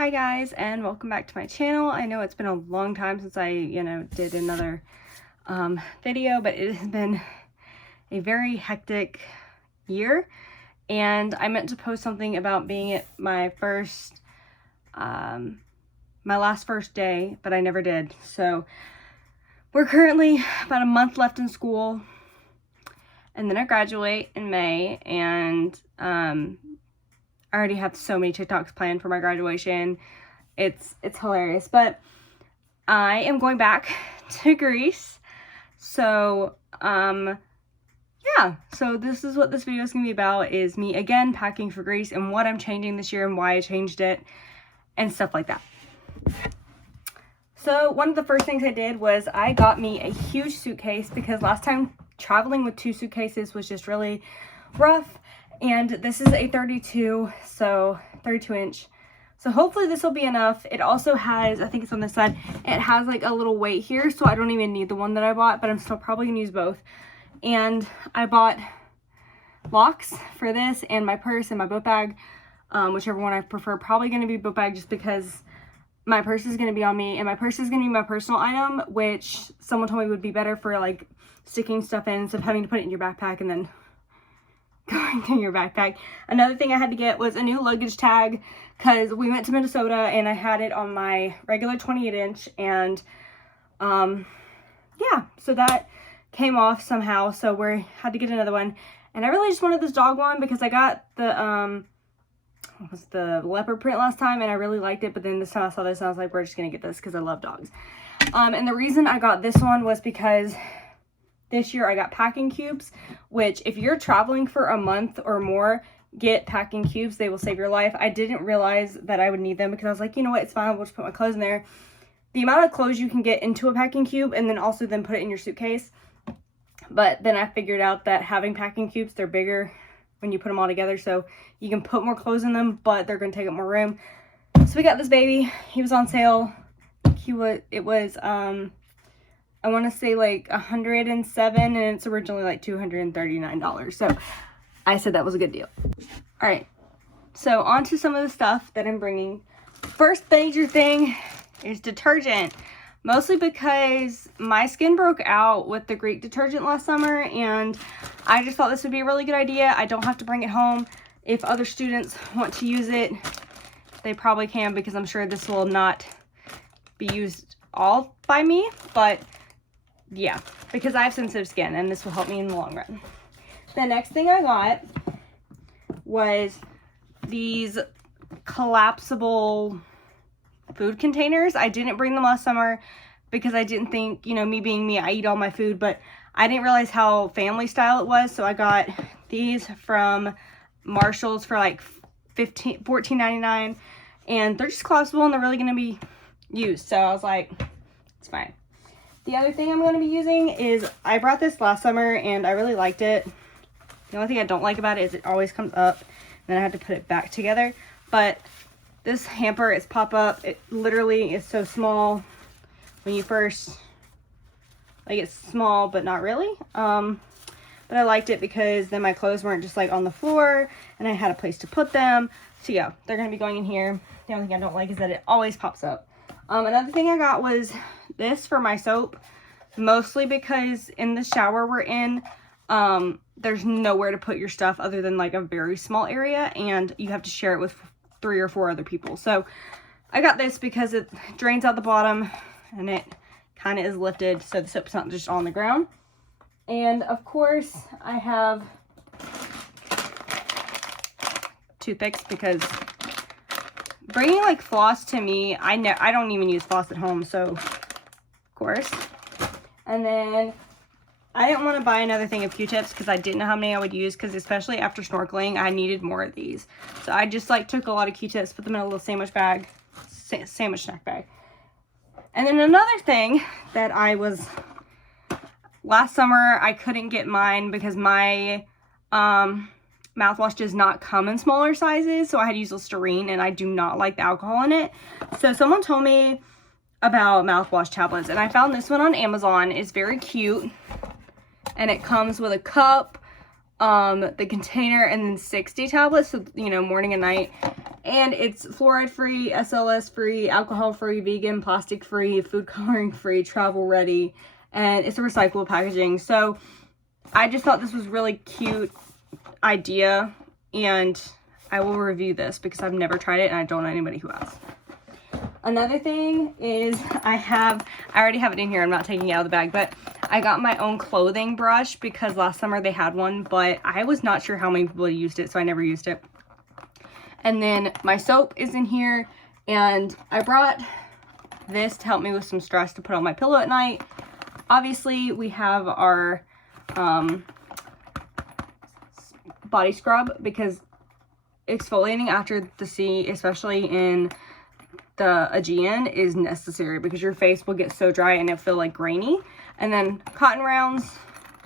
Hi guys, and welcome back to my channel. I know it's been a long time since I, did another video, but it has been a very hectic year, and I meant to post something about being at my last first day, but I never did. So we're currently about a month left in school, and then I graduate in May, and I already have so many TikToks planned for my graduation. It's hilarious, but I am going back to Greece. So, yeah. So this is what this video is going to be about, is me again packing for Greece and what I'm changing this year and why I changed it and stuff like that. So one of the first things I did was I got me a huge suitcase because last time traveling with 2 suitcases was just really rough. And this is a 32 inch. So hopefully this will be enough. It also has, I think it's on this side, it has like a little weight here, so I don't even need the one that I bought, but I'm still probably gonna use both. And I bought locks for this and my purse and my book bag, whichever one I prefer. Probably gonna be book bag just because my purse is gonna be on me, and my purse is gonna be my personal item, which someone told me would be better for like sticking stuff in instead of having to put it in your backpack and then going in your backpack. Another thing I had to get was a new luggage tag because we went to Minnesota and I had it on my regular 28 inch, and yeah, so that came off somehow, so we had to get another one. And I really just wanted this dog one because I got the what was the leopard print last time and I really liked it, but then this time I saw this and I was like, we're just gonna get this because I love dogs. And the reason I got this one was because this year I got packing cubes, which if you're traveling for a month or more, get packing cubes. They will save your life. I didn't realize that I would need them because I was like, you know what, it's fine, we'll just put my clothes in there. The amount of clothes you can get into a packing cube and then also then put it in your suitcase. But then I figured out that having packing cubes, they're bigger when you put them all together, so you can put more clothes in them, but they're going to take up more room. So we got this baby. He was on sale. It was I want to say like $107, and it's originally like $239. So I said that was a good deal. All right, so on to some of the stuff that I'm bringing. First major thing is detergent, mostly because my skin broke out with the Greek detergent last summer, and I just thought this would be a really good idea. I don't have to bring it home. If other students want to use it, they probably can, because I'm sure this will not be used all by me, but yeah, because I have sensitive skin and this will help me in the long run. The next thing I got was these collapsible food containers. I didn't bring them last summer because I didn't think, me being me, I eat all my food, but I didn't realize how family style it was. So I got these from Marshall's for like $14.99, and they're just collapsible and they're really going to be used. So I was like, it's fine. The other thing I'm going to be using is, I brought this last summer and I really liked it. The only thing I don't like about it is it always comes up and then I have to put it back together. But this hamper is pop-up. It literally is so small when you first, like, it's small but not really. But I liked it because then my clothes weren't just like on the floor and I had a place to put them. So yeah, they're going to be going in here. The only thing I don't like is that it always pops up. Another thing I got was this for my soap, mostly because in the shower we're in, there's nowhere to put your stuff other than like a very small area, and you have to share it with 3 or 4 other people. So I got this because it drains out the bottom and it kind of is lifted so the soap's not just on the ground. And of course I have toothpicks because bringing like floss to me, I don't even use floss at home, so of course. And then I didn't want to buy another thing of Q-tips because I didn't know how many I would use, because especially after snorkeling I needed more of these. So I just like took a lot of Q-tips, put them in a little sandwich bag, sandwich snack bag. And then another thing that last summer I couldn't get mine because my mouthwash does not come in smaller sizes, so I had to use Listerine, and I do not like the alcohol in it. So someone told me about mouthwash tablets, and I found this one on Amazon. It's very cute, and it comes with a cup, the container, and then 60 tablets, so morning and night. And it's fluoride free, SLS free, alcohol free, vegan, plastic free, food coloring free, travel ready, and it's a recyclable packaging. So I just thought this was really cute idea, and I will review this because I've never tried it and I don't know anybody who has. Another thing is I already have it in here, I'm not taking it out of the bag, but I got my own clothing brush because last summer they had one, but I was not sure how many people used it, so I never used it. And then my soap is in here, and I brought this to help me with some stress to put on my pillow at night. Obviously, we have our body scrub because exfoliating after the sea, especially in the Aegean, is necessary because your face will get so dry and it'll feel like grainy. And then cotton rounds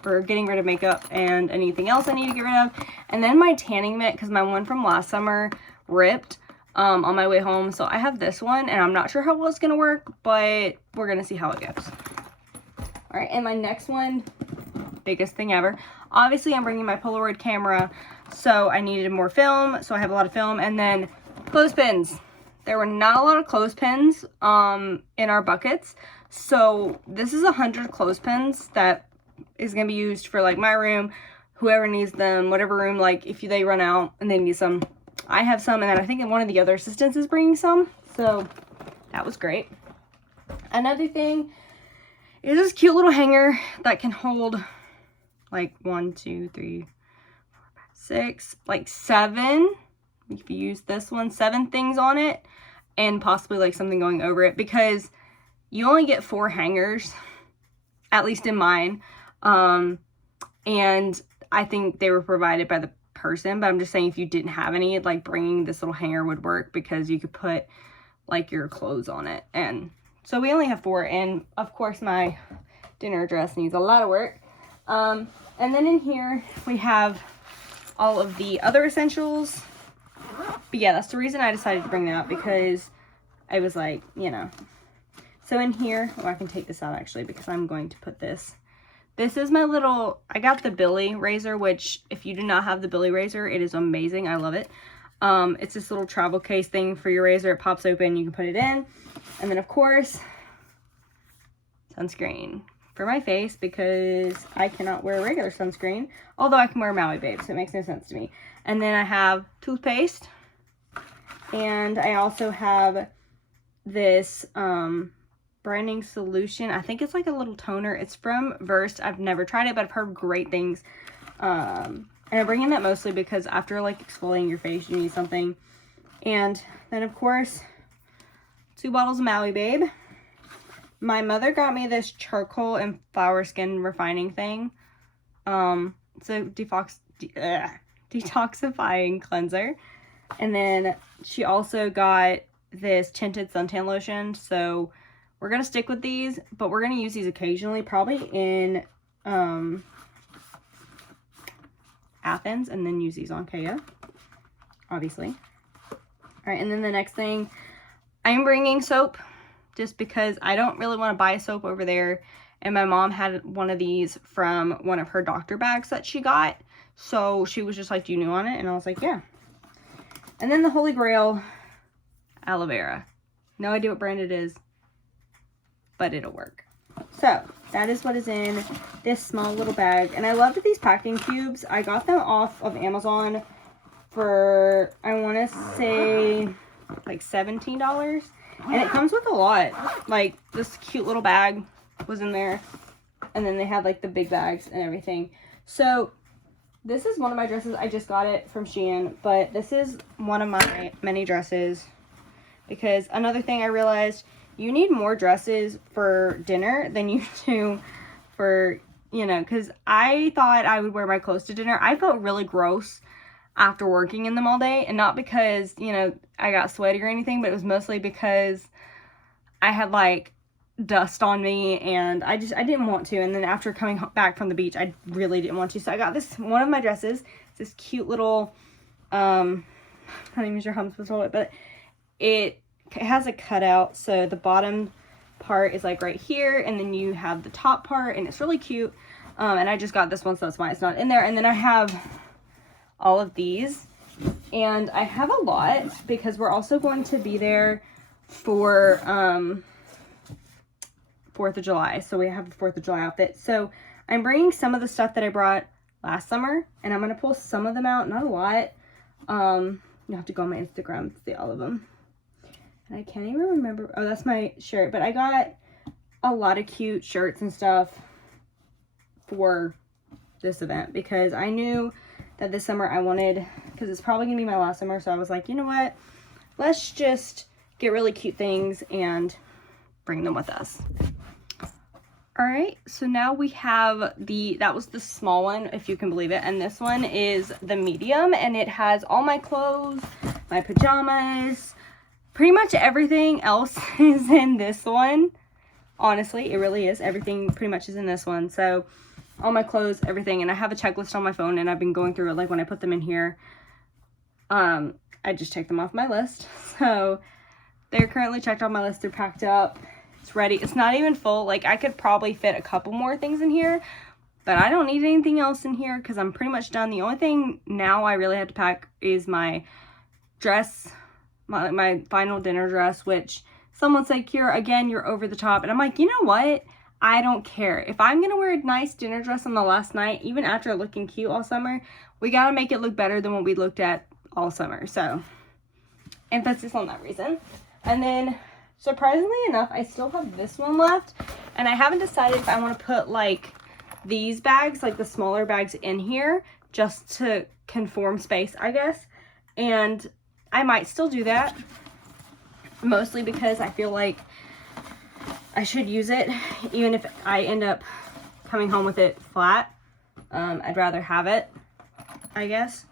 for getting rid of makeup and anything else I need to get rid of. And then my tanning mitt, because my one from last summer ripped on my way home. So I have this one, and I'm not sure how well it's going to work, but we're going to see how it goes. All right, and my next one, biggest thing ever. Obviously, I'm bringing my Polaroid camera, so I needed more film, so I have a lot of film. And then clothespins. There were not a lot of clothespins in our buckets, so this is 100 clothespins that is going to be used for like my room, whoever needs them, whatever room, like if they run out and they need some. I have some, and then I think one of the other assistants is bringing some, so that was great. Another thing is this cute little hanger that can hold like 1, 2, 3, 4, 5, 6, like 7, if you use this one, 7 things on it, and possibly like something going over it, because you only get 4 hangers, at least in mine. And I think they were provided by the person, but I'm just saying if you didn't have any, like bringing this little hanger would work because you could put like your clothes on it. And so we only have 4, and of course my dinner dress needs a lot of work. And then in here we have all of the other essentials. But yeah, that's the reason I decided to bring that up, because I was like, you know. So in here, oh, I can take this out actually because I'm going to put this. This is my little, I got the Billy razor, which if you do not have the Billy razor, it is amazing. I love it. It's this little travel case thing for your razor. It pops open, you can put it in. And then of course, sunscreen for my face because I cannot wear regular sunscreen, although I can wear Maui Babe, so it makes no sense to me. And then I have toothpaste, and I also have this brightening solution. I think it's like a little toner. It's from Versed. I've never tried it, but I've heard great things. And I'm bringing that mostly because after like exfoliating your face, you need something. And then of course, 2 bottles of Maui Babe. My mother got me this charcoal and flower skin refining thing. It's a detoxifying cleanser. And then she also got this tinted suntan lotion. So we're going to stick with these, but we're going to use these occasionally, probably in Athens, and then use these on Kea, obviously. All right, and then the next thing, I'm bringing soap just because I don't really want to buy soap over there. And my mom had one of these from one of her doctor bags that she got. So she was just like, do you know on it? And I was like, yeah. And then the Holy Grail, aloe vera. No idea what brand it is, but it'll work. So that is what is in this small little bag. And I loved these packing cubes. I got them off of Amazon for, I want to say like $17. And it comes with a lot. Like this cute little bag was in there. And then they had like the big bags and everything. So this is one of my dresses. I just got it from Shein, but this is one of my many dresses, because another thing I realized, you need more dresses for dinner than you do for, you know, because I thought I would wear my clothes to dinner. I felt really gross after working in them all day, and not because, you know, I got sweaty or anything, but it was mostly because I had like dust on me, and I didn't want to. And then after coming back from the beach, I really didn't want to. So I got this, one of my dresses, it's this cute little, I'm not even sure how I'm supposed to hold it, but it has a cutout. So the bottom part is like right here, and then you have the top part, and it's really cute. And I just got this one, so that's why it's not in there. And then I have all of these. And I have a lot because we're also going to be there for 4th of July. So we have a 4th of July outfit. So I'm bringing some of the stuff that I brought last summer, and I'm going to pull some of them out, not a lot. You have to go on my Instagram to see all of them. And I can't even remember. Oh, that's my shirt. But I got a lot of cute shirts and stuff for this event because I knew that this summer I wanted, because it's probably gonna be my last summer, so I was like, you know what, let's just get really cute things and bring them with us. All right, so now we have that was the small one, if you can believe it, and this one is the medium, and it has all my clothes, my pajamas, pretty much everything else is in this one. Honestly, it really is. Everything pretty much is in this one. So all my clothes, everything, and I have a checklist on my phone, and I've been going through it. Like when I put them in here, I just check them off my list. So they're currently checked off my list. They're packed up. It's ready. It's not even full. Like I could probably fit a couple more things in here, but I don't need anything else in here because I'm pretty much done. The only thing now I really have to pack is my dress, my final dinner dress, which someone said, Kira, again, you're over the top. And I'm like, you know what? I don't care. If I'm going to wear a nice dinner dress on the last night, even after looking cute all summer, we got to make it look better than what we looked at all summer. So, emphasis on that reason. And then, surprisingly enough, I still have this one left. And I haven't decided if I want to put, like, these bags, like the smaller bags in here, just to conform space, I guess. And I might still do that. Mostly because I feel like I should use it, even if I end up coming home with it flat. I'd rather have it, I guess.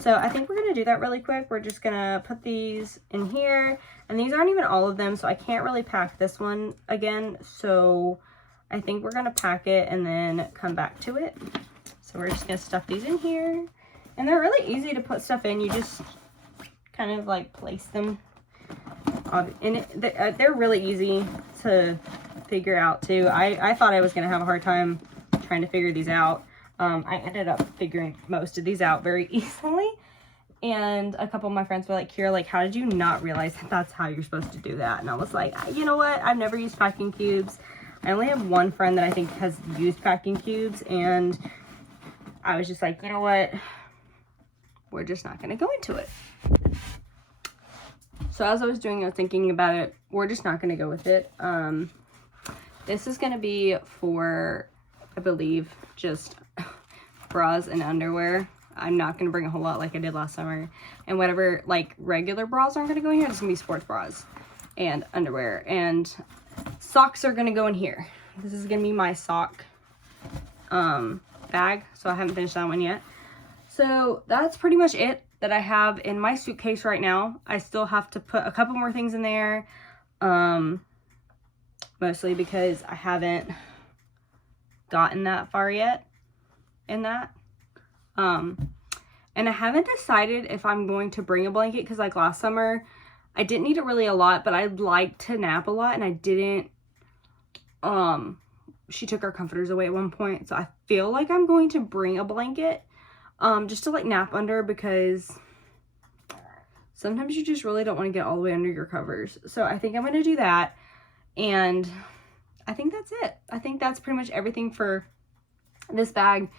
So I think we're going to do that really quick. We're just going to put these in here. And these aren't even all of them, so I can't really pack this one again. So I think we're going to pack it and then come back to it. So we're just going to stuff these in here. And they're really easy to put stuff in. You just kind of like place them. And they're really easy to figure out too. I thought I was going to have a hard time trying to figure these out. I ended up figuring most of these out very easily. And a couple of my friends were like, Kira, like, how did you not realize that that's how you're supposed to do that? And I was like, you know what? I've never used packing cubes. I only have one friend that I think has used packing cubes. And I was just like, you know what? We're just not going to go into it. So as I was doing, I was thinking about it. We're just not going to go with it. This is going to be for, I believe, just bras and underwear. I'm not going to bring a whole lot like I did last summer. And whatever, like, regular bras aren't going to go in here. It's going to be sports bras and underwear. And socks are going to go in here. This is going to be my sock bag. So I haven't finished that one yet. So that's pretty much it that I have in my suitcase right now. I still have to put a couple more things in there. Mostly because I haven't gotten that far yet in that. And I haven't decided if I'm going to bring a blanket, because like last summer, I didn't need it really a lot, but I like to nap a lot, and I didn't, she took our comforters away at one point, so I feel like I'm going to bring a blanket, just to like nap under, because sometimes you just really don't want to get all the way under your covers. So I think I'm going to do that, and I think that's it. I think that's pretty much everything for this bag.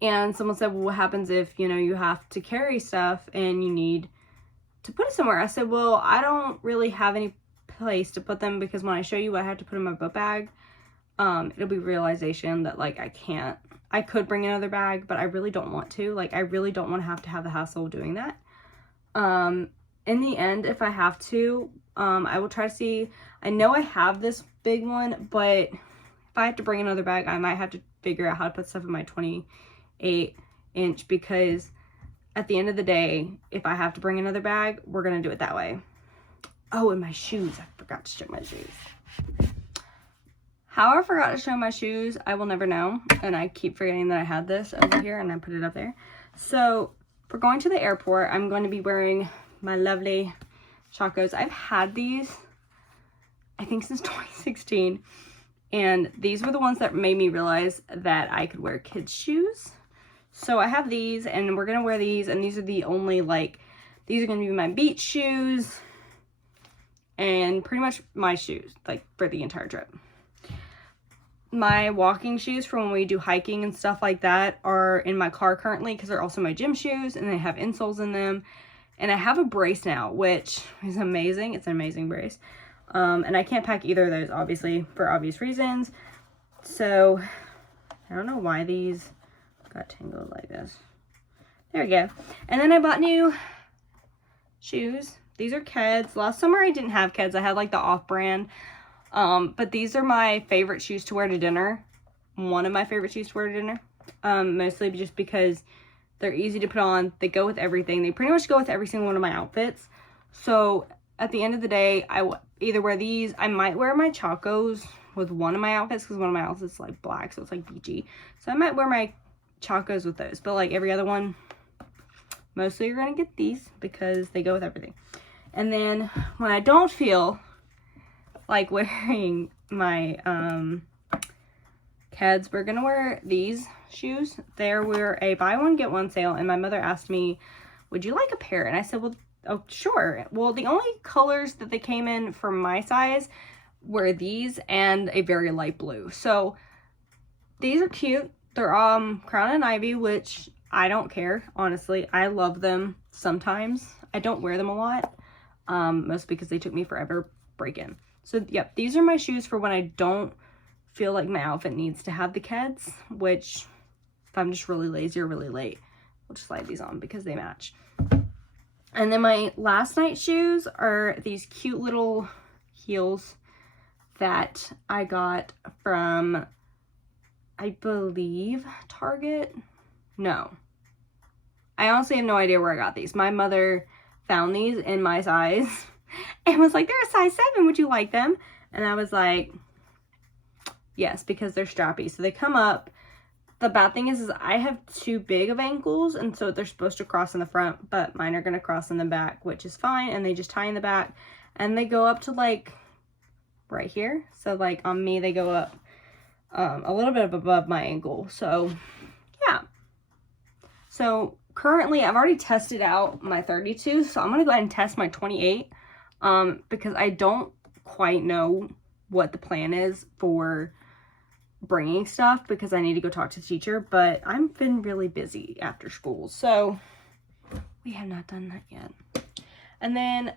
And someone said, well, what happens if, you know, you have to carry stuff and you need to put it somewhere? I said, well, I don't really have any place to put them, because when I show you what I have to put in my book bag, it'll be realization that, like, I could bring another bag, but I really don't want to. Like, I really don't want to have the hassle of doing that. In the end, if I have to, I will try to see. I know I have this big one, but if I have to bring another bag, I might have to figure out how to put stuff in my 28-inch, because at the end of the day, if I have to bring another bag, we're going to do it that way. Oh, and my shoes. I forgot to show my shoes. How I forgot to show my shoes, I will never know. And I keep forgetting that I had this over here, and I put it up there. So, for going to the airport, I'm going to be wearing my lovely Chacos. I've had these, I think, since 2016. And these were the ones that made me realize that I could wear kids' shoes. So I have these, and we're going to wear these, and these are the only, like, These are going to be my beach shoes and pretty much my shoes, like, for the entire trip. My walking shoes for when we do hiking and stuff like that are in my car currently because they're also my gym shoes and they have insoles in them. And I have a brace now, which is amazing. It's an amazing brace. And I can't pack either of those, obviously, for obvious reasons. So, I don't know why these got tangled like this. There we go. And then I bought new shoes. These are Keds. Last summer I didn't have Keds. I had like the off-brand. But these are my favorite shoes to wear to dinner. One of my favorite shoes to wear to dinner. Mostly just because they're easy to put on. They go with everything. They pretty much go with every single one of my outfits. So at the end of the day, I either wear these. I might wear my Chacos with one of my outfits because one of my outfits is like black, so it's like beachy. So I might wear my Chacos with those. But like every other one, mostly you're going to get these because they go with everything. And then when I don't feel like wearing my Keds, we're gonna wear these shoes. There were a buy one get one sale, and my mother asked me, would you like a pair? And I said, well, oh sure. Well, the only colors that they came in for my size were these and a very light blue. So these are cute. They're Crown and Ivy, which I don't care, honestly. I love them sometimes. I don't wear them a lot, mostly because they took me forever break-in. So, yep, these are my shoes for when I don't feel like my outfit needs to have the Keds, which if I'm just really lazy or really late, I'll just slide these on because they match. And then my last night shoes are these cute little heels that I got from, I believe, Target. No. I honestly have no idea where I got these. My mother found these in my size and was like, they're a size 7, would you like them? And I was like, yes, because they're strappy. So they come up. The bad thing is I have too big of ankles, and so they're supposed to cross in the front, but mine are going to cross in the back, which is fine, and they just tie in the back, and they go up to, like, right here. So, like, on me, they go up a little bit above my ankle. So, yeah. So, currently, I've already tested out my 32, so I'm going to go ahead and test my 28, because I don't quite know what the plan is for bringing stuff, because I need to go talk to the teacher, but I've been really busy after school, so we have not done that yet. And then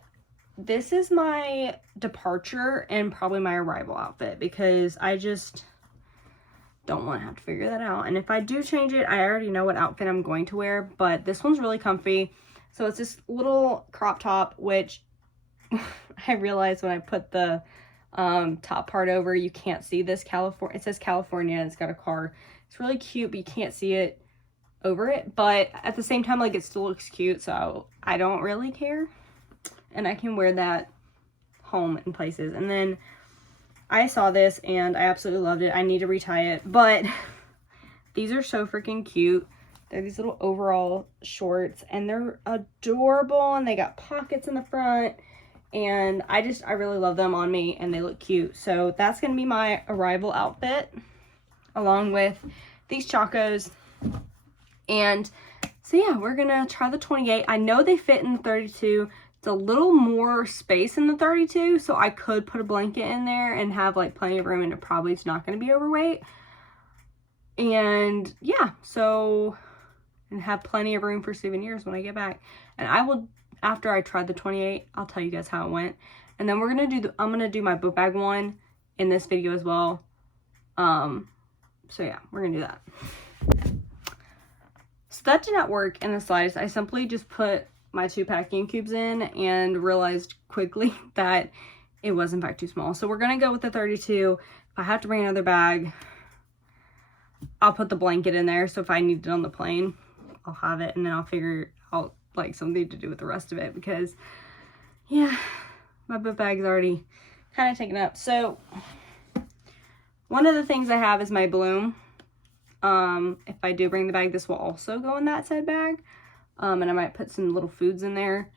this is my departure and probably my arrival outfit, because I just don't want to have to figure that out. And if I do change it, I already know what outfit I'm going to wear, but this one's really comfy. So it's this little crop top, which I realized when I put the top part over, you can't see this. California, it says California, and it's got a car. It's really cute, but you can't see it over it, but at the same time, like, it still looks cute, so I don't really care, and I can wear that home in places. And then I saw this and I absolutely loved it. I need to retie it, but these are so freaking cute. They're these little overall shorts, and they're adorable, and they got pockets in the front. And I really love them on me, and they look cute. So that's going to be my arrival outfit, along with these Chacos. And so yeah, we're going to try the 28. I know they fit in the 32. It's a little more space in the 32, so I could put a blanket in there and have like plenty of room, and it probably is not going to be overweight. And yeah, so, and have plenty of room for souvenirs when I get back. And I will, after I tried the 28, I'll tell you guys how it went. And then we're going to do, I'm going to do my book bag one in this video as well. So yeah, we're going to do that. So that did not work in the slightest. I simply just put my 2 packing cubes in and realized quickly that it was in fact too small. So we're going to go with the 32. If I have to bring another bag, I'll put the blanket in there. So if I need it on the plane, I'll have it, and then I'll figure out like something to do with the rest of it, because yeah, my book bag's already kind of taken up. So one of the things I have is my Bloom. If I do bring the bag, this will also go in that said bag. And I might put some little foods in there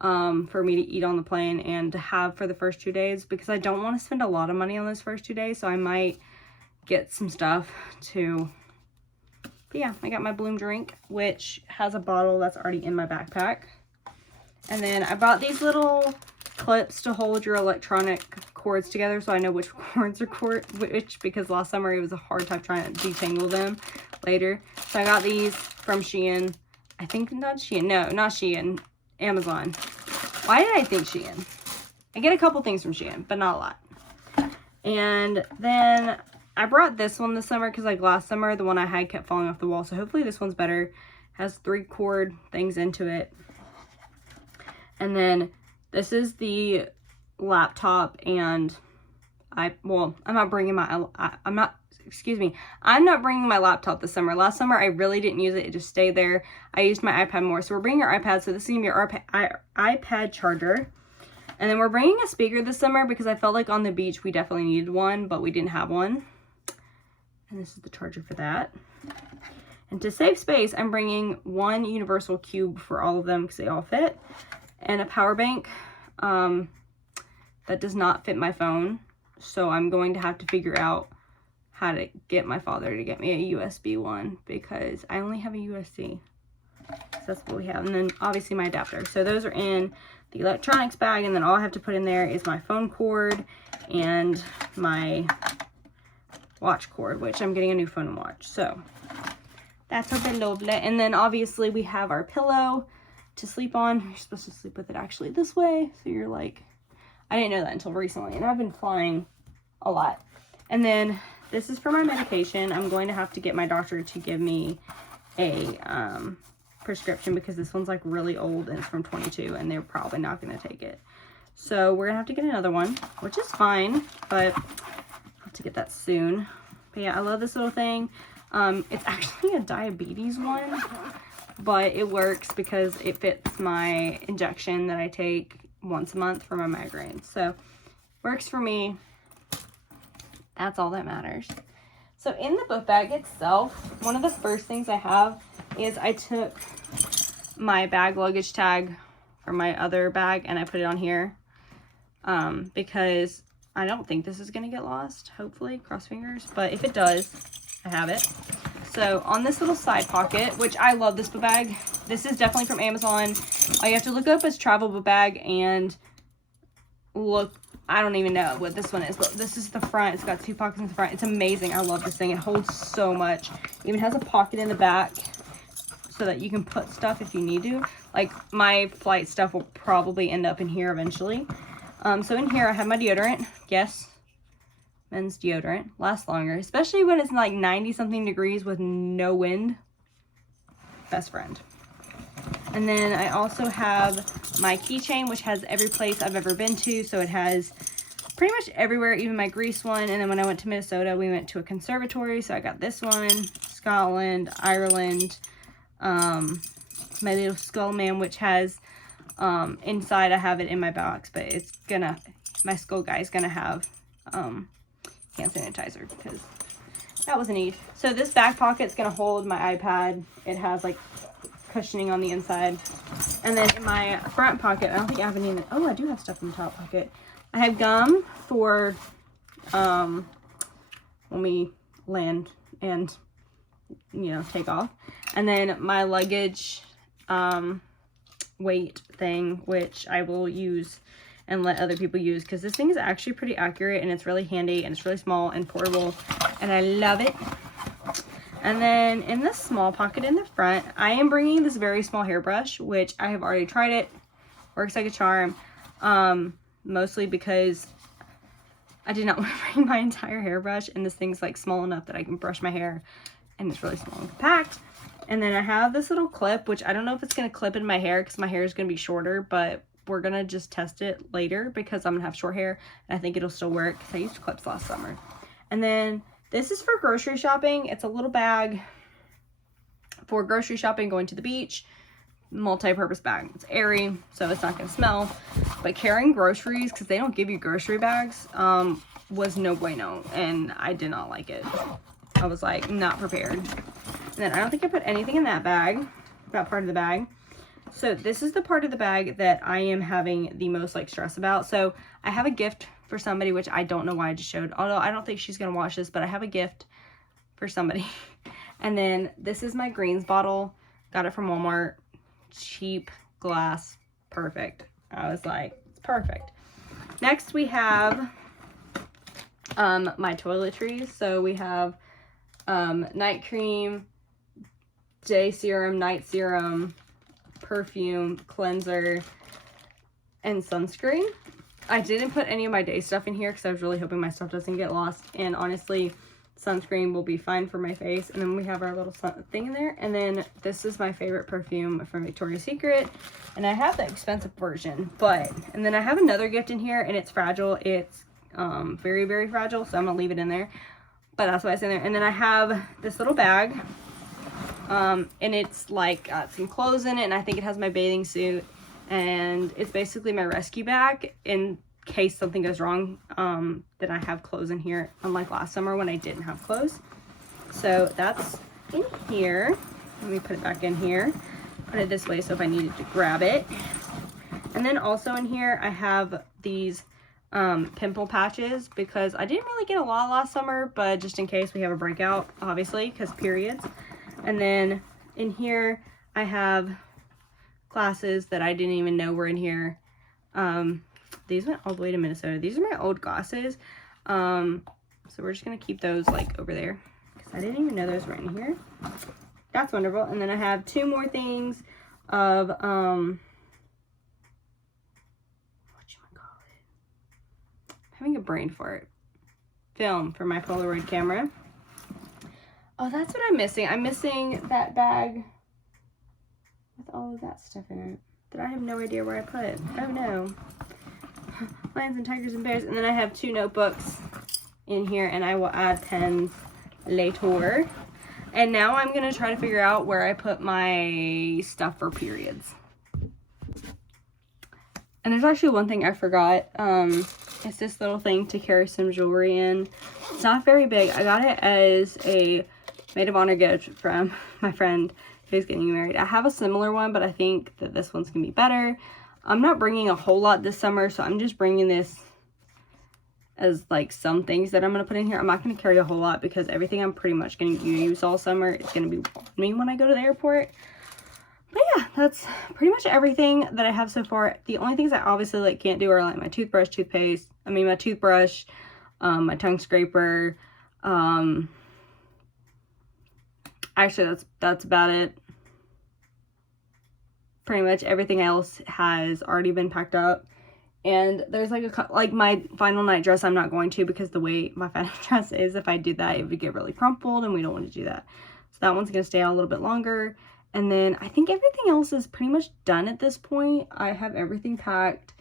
for me to eat on the plane and to have for the first 2 days, because I don't want to spend a lot of money on those first 2 days. So I might get some stuff to, but yeah, I got my Bloom drink, which has a bottle that's already in my backpack. And then I bought these little clips to hold your electronic cords together, so I know which cords are which, because last summer it was a hard time trying to detangle them later. So I got these from Shein. I think not Shein. No, not Shein. Amazon. Why did I think Shein? I get a couple things from Shein, but not a lot. And then I brought this one this summer because like last summer, the one I had kept falling off the wall. So hopefully this one's better. Has 3 cord things into it. And then this is the laptop, and I'm not bringing my laptop this summer. Last summer I really didn't use it. It just stayed there. I used my iPad more. So we're bringing our iPad. So this is going to be our iPad charger. And then we're bringing a speaker this summer because I felt like on the beach we definitely needed one, but we didn't have one. And this is the charger for that. And to save space, I'm bringing one universal cube for all of them because they all fit. And a power bank that does not fit my phone. So I'm going to have to figure out how to get my father to get me a USB one because I only have a USB. So that's what we have. And then obviously my adapter. So those are in the electronics bag, and then all I have to put in there is my phone cord and my watch cord, which I'm getting a new phone and watch. So that's our lovely. And then obviously we have our pillow to sleep on. You're supposed to sleep with it actually this way. So you're like, I didn't know that until recently, and I've been flying a lot. And then this is for my medication. I'm going to have to get my doctor to give me a prescription because this one's like really old and it's from 22 and they're probably not going to take it. So we're gonna have to get another one, which is fine, but I'll have to get that soon. But yeah, I love this little thing. It's actually a diabetes one, but it works because it fits my injection that I take once a month for my migraines. So works for me. That's all that matters. So in the book bag itself, one of the first things I have is I took my bag luggage tag from my other bag and I put it on here because I don't think this is going to get lost, hopefully, cross fingers. But if it does, I have it. So on this little side pocket, which I love this book bag. This is definitely from Amazon. All you have to look up is travel book bag and look. I don't even know what this one is, but this is the front. It's got 2 pockets in the front. It's amazing. I love this thing. It holds so much. It even has a pocket in the back so that you can put stuff if you need to. Like my flight stuff will probably end up in here eventually. So in here I have my deodorant. Yes, men's deodorant. Lasts longer, especially when it's like 90 something degrees with no wind. Best friend. And then I also have my keychain, which has every place I've ever been to. So it has pretty much everywhere, even my Greece one. And then when I went to Minnesota, we went to a conservatory. So I got this one, Scotland, Ireland, my little skull man, which has, inside I have it in my box, but it's gonna, my skull guy is gonna have, hand sanitizer because that was neat. So this back pocket's gonna hold my iPad. It has like cushioning on the inside. And then in my front pocket, I don't think I have any in the, oh, I do have stuff in the top pocket. I have gum for when we land and, you know, take off. And then my luggage weight thing, which I will use and let other people use because this thing is actually pretty accurate and it's really handy and it's really small and portable and I love it. And then in this small pocket in the front, I am bringing this very small hairbrush, which I have already tried it. Works like a charm. Mostly because I did not want to bring my entire hairbrush, and this thing's like small enough that I can brush my hair, and it's really small and compact. And then I have this little clip, which I don't know if it's going to clip in my hair because my hair is going to be shorter, but we're going to just test it later because I'm going to have short hair, and I think it'll still work because I used clips last summer. And then this is for grocery shopping. It's a little bag for grocery shopping, going to the beach, multi-purpose bag. It's airy, so it's not going to smell. But carrying groceries, because they don't give you grocery bags, was no bueno, and I did not like it. I was like, not prepared. And then I don't think I put anything in that bag, that part of the bag. So this is the part of the bag that I am having the most like stress about. So I have a gift for somebody, which I don't know why I just showed, although I don't think she's gonna watch this, but I have a gift for somebody. And then this is my greens bottle. Got it from Walmart. Cheap glass perfect. I was like, it's perfect. Next we have my toiletries. So we have night cream, day serum, night serum, perfume, cleanser, and sunscreen. I didn't put any of my day stuff in here because I was really hoping my stuff doesn't get lost, and honestly, sunscreen will be fine for my face. And then we have our little thing in there, and then this is my favorite perfume from Victoria's Secret, and I have the expensive version, and then I have another gift in here, and it's fragile. It's very, very fragile, so I'm gonna leave it in there, but that's why it's in there. And then I have this little bag, and it's like got some clothes in it, and I think it has my bathing suit, and it's basically my rescue bag in case something goes wrong, that I have clothes in here, unlike last summer when I didn't have clothes. So that's in here. Let me put it back in here, put it this way so if I needed to grab it. And then also in here I have these pimple patches because I didn't really get a lot last summer, but just in case we have a breakout, obviously, because periods. And then in here I have glasses that I didn't even know were in here. These went all the way to Minnesota. These are my old glasses. So we're just gonna keep those like over there because I didn't even know those were in here. That's wonderful. And then I have two more things of having a brain fart. Film for my Polaroid camera. Oh, that's what I'm missing. I'm missing that bag with all of that stuff in it that I have no idea where I put. Oh no. Lions and tigers and bears. And then I have two notebooks in here, and I will add pens later. And now I'm gonna try to figure out where I put my stuff for periods. And there's actually one thing I forgot. It's this little thing to carry some jewelry in. It's not very big. I got it as a maid of honor gift from my friend who's getting married. I have a similar one, but I think that this one's gonna be better. I'm not bringing a whole lot this summer, so I'm just bringing this as like some things that I'm gonna put in here. I'm not gonna carry a whole lot because everything I'm pretty much gonna use all summer is gonna be on me when I go to the airport. But yeah, that's pretty much everything that I have so far. The only things I obviously like can't do are like my toothbrush, my toothbrush, my tongue scraper. Actually, that's about it. Pretty much everything else has already been packed up. And there's like my final night dress I'm not going to, because the way my final dress is, if I do that, it would get really crumpled, and we don't want to do that. So that one's gonna stay out a little bit longer. And then I think everything else is pretty much done at this point. I have everything packed.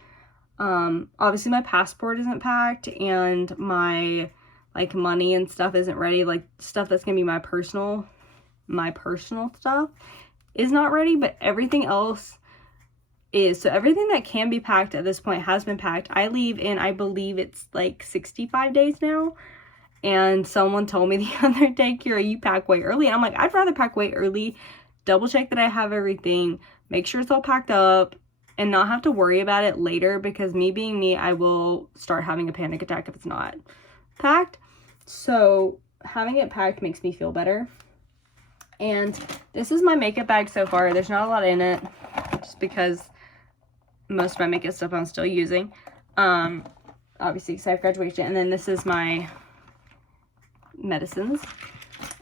Obviously my passport isn't packed, and my like money and stuff isn't ready. Like stuff that's gonna be my personal stuff is not ready, but everything else is. So everything that can be packed at this point has been packed. I leave in, I believe it's like 65 days now. And someone told me the other day, Kira, you pack way early. And I'm like, I'd rather pack way early, double check that I have everything, make sure it's all packed up, and not have to worry about it later, because me being me, I will start having a panic attack if it's not packed. So having it packed makes me feel better. And this is my makeup bag so far. There's not a lot in it, just because most of my makeup stuff I'm still using. Obviously, because I have graduation. And then this is my medicines.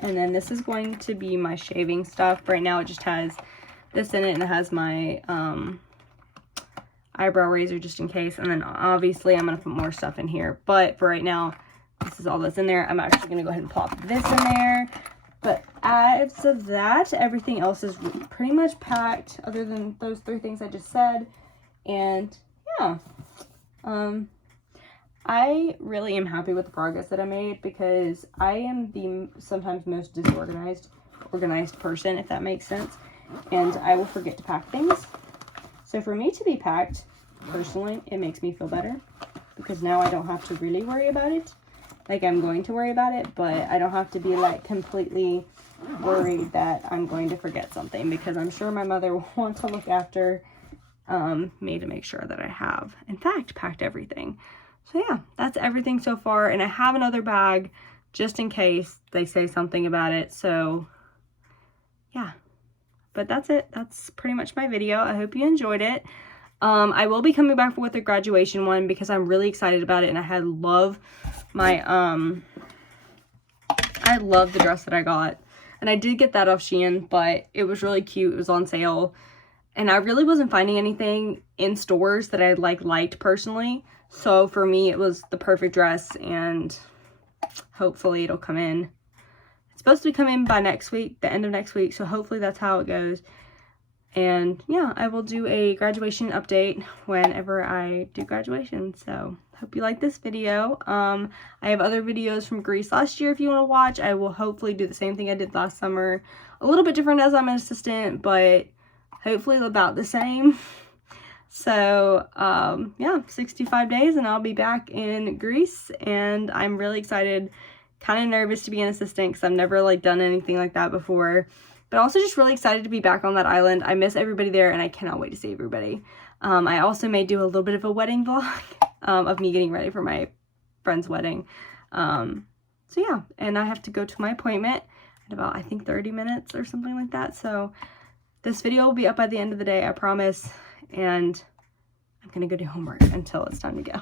And then this is going to be my shaving stuff. Right now it just has this in it, and it has my eyebrow razor just in case. And then obviously I'm going to put more stuff in here. But for right now, this is all that's in there. I'm actually going to go ahead and plop this in there. But as of that, everything else is pretty much packed, other than those three things I just said. And yeah, I really am happy with the progress that I made, because I am the sometimes most organized person, if that makes sense. And I will forget to pack things. So for me to be packed, personally, it makes me feel better, because now I don't have to really worry about it. Like, I'm going to worry about it, but I don't have to be like completely worried that I'm going to forget something, because I'm sure my mother will want to look after me to make sure that I have, in fact, packed everything. So yeah, that's everything so far. And I have another bag just in case they say something about it. So yeah, but that's it. That's pretty much my video. I hope you enjoyed it. I will be coming back with a graduation one because I'm really excited about it, and I love the dress that I got. And I did get that off Shein, but it was really cute. It was on sale. And I really wasn't finding anything in stores that I liked personally. So for me, it was the perfect dress, and hopefully it'll come in. It's supposed to come in by next week, the end of next week. So hopefully that's how it goes. And yeah, I will do a graduation update whenever I do graduation. So hope you like this video. I have other videos from Greece last year if you want to watch. I will hopefully do the same thing I did last summer. A little bit different as I'm an assistant, but hopefully about the same. So yeah, 65 days and I'll be back in Greece, and I'm really excited, kind of nervous to be an assistant because I've never done anything like that before. But also just really excited to be back on that island. I miss everybody there, and I cannot wait to see everybody. I also may do a little bit of a wedding vlog of me getting ready for my friend's wedding. So yeah, and I have to go to my appointment in about, I think, 30 minutes or something like that. So this video will be up by the end of the day, I promise. And I'm going to go do homework until it's time to go.